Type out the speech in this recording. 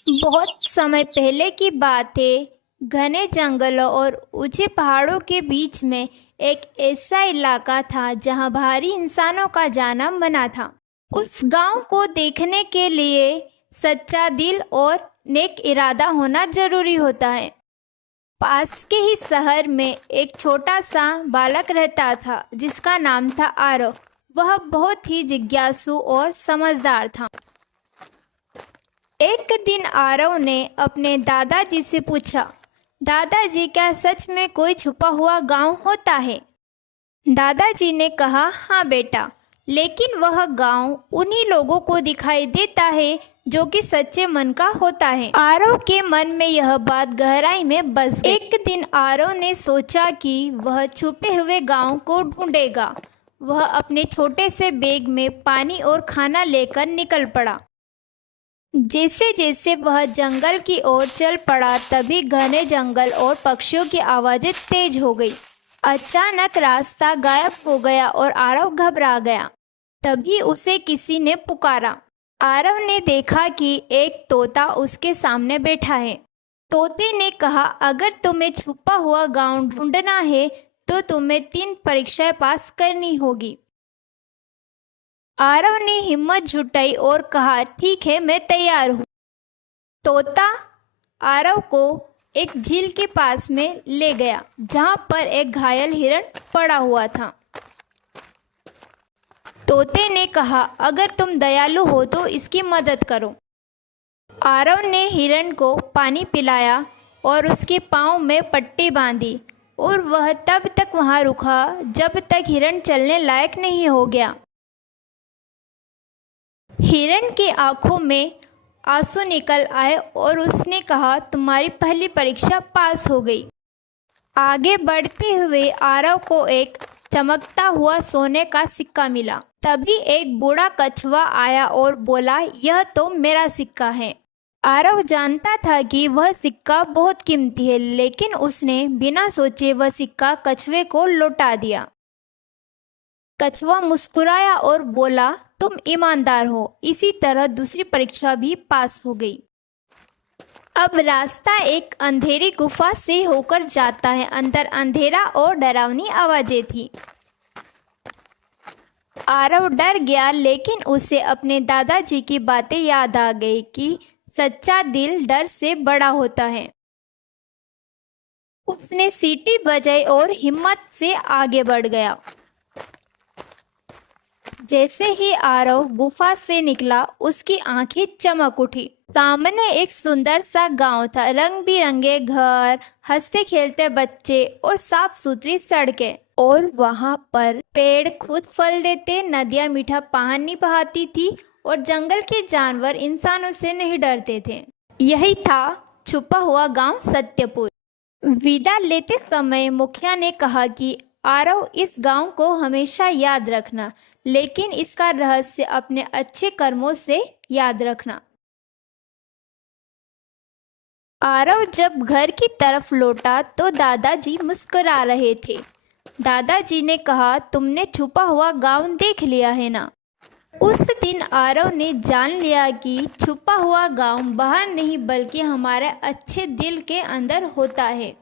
बहुत समय पहले की बात है। घने जंगलों और ऊंचे पहाड़ों के बीच में एक ऐसा इलाका था जहां भारी इंसानों का जाना मना था। उस गांव को देखने के लिए सच्चा दिल और नेक इरादा होना जरूरी होता है। पास के ही शहर में एक छोटा सा बालक रहता था जिसका नाम था आरव। वह बहुत ही जिज्ञासु और समझदार था। एक दिन आरव ने अपने दादाजी से पूछा, दादाजी क्या सच में कोई छुपा हुआ गांव होता है? दादाजी ने कहा, हाँ बेटा, लेकिन वह गांव उन्हीं लोगों को दिखाई देता है जो कि सच्चे मन का होता है। आरव के मन में यह बात गहराई में बस गई। एक दिन आरव ने सोचा कि वह छुपे हुए गांव को ढूंढेगा। वह अपने छोटे से बैग में पानी और खाना लेकर निकल पड़ा। जैसे जैसे वह जंगल की ओर चल पड़ा तभी घने जंगल और पक्षियों की आवाज़ें तेज हो गई। अचानक रास्ता गायब हो गया और आरव घबरा गया। तभी उसे किसी ने पुकारा। आरव ने देखा कि एक तोता उसके सामने बैठा है। तोते ने कहा, अगर तुम्हें छुपा हुआ गांव ढूंढना है तो तुम्हें 3 परीक्षाएं पास करनी होगी। आरव ने हिम्मत जुटाई और कहा, ठीक है, मैं तैयार हूँ। तोता आरव को एक झील के पास में ले गया जहाँ पर एक घायल हिरण पड़ा हुआ था। तोते ने कहा, अगर तुम दयालु हो तो इसकी मदद करो। आरव ने हिरण को पानी पिलाया और उसके पाँव में पट्टी बांधी और वह तब तक वहाँ रुका जब तक हिरण चलने लायक नहीं हो गया। हिरण की आंखों में आंसू निकल आए और उसने कहा, तुम्हारी पहली परीक्षा पास हो गई। आगे बढ़ते हुए आरव को एक चमकता हुआ सोने का सिक्का मिला। तभी एक बूढ़ा कछुआ आया और बोला, यह तो मेरा सिक्का है। आरव जानता था कि वह सिक्का बहुत कीमती है, लेकिन उसने बिना सोचे वह सिक्का कछुए को लौटा दिया। कछुआ मुस्कुराया और बोला, तुम ईमानदार हो। इसी तरह दूसरी परीक्षा भी पास हो गई। अब रास्ता एक अंधेरी गुफा से होकर जाता है। अंदर अंधेरा और डरावनी आवाजें थी। आरव डर गया, लेकिन उसे अपने दादाजी की बातें याद आ गई कि सच्चा दिल डर से बड़ा होता है। उसने सीटी बजाई और हिम्मत से आगे बढ़ गया। जैसे ही आरव गुफा से निकला उसकी आंखें चमक उठी। सामने एक सुंदर सा गांव था। रंग बिरंगे घर, हंसते खेलते बच्चे और साफ सुथरी सड़कें। और वहां पर पेड़ खुद फल देते, नदियां मीठा पानी बहाती थी और जंगल के जानवर इंसानों से नहीं डरते थे। यही था छुपा हुआ गांव सत्यपुर। विदा लेते समय मुखिया ने कहा कि आरव, इस गांव को हमेशा याद रखना, लेकिन इसका रहस्य अपने अच्छे कर्मों से याद रखना। आरव जब घर की तरफ लौटा तो दादाजी मुस्कुरा रहे थे। दादाजी ने कहा, तुमने छुपा हुआ गांव देख लिया है ना? उस दिन आरव ने जान लिया कि छुपा हुआ गांव बाहर नहीं बल्कि हमारे अच्छे दिल के अंदर होता है।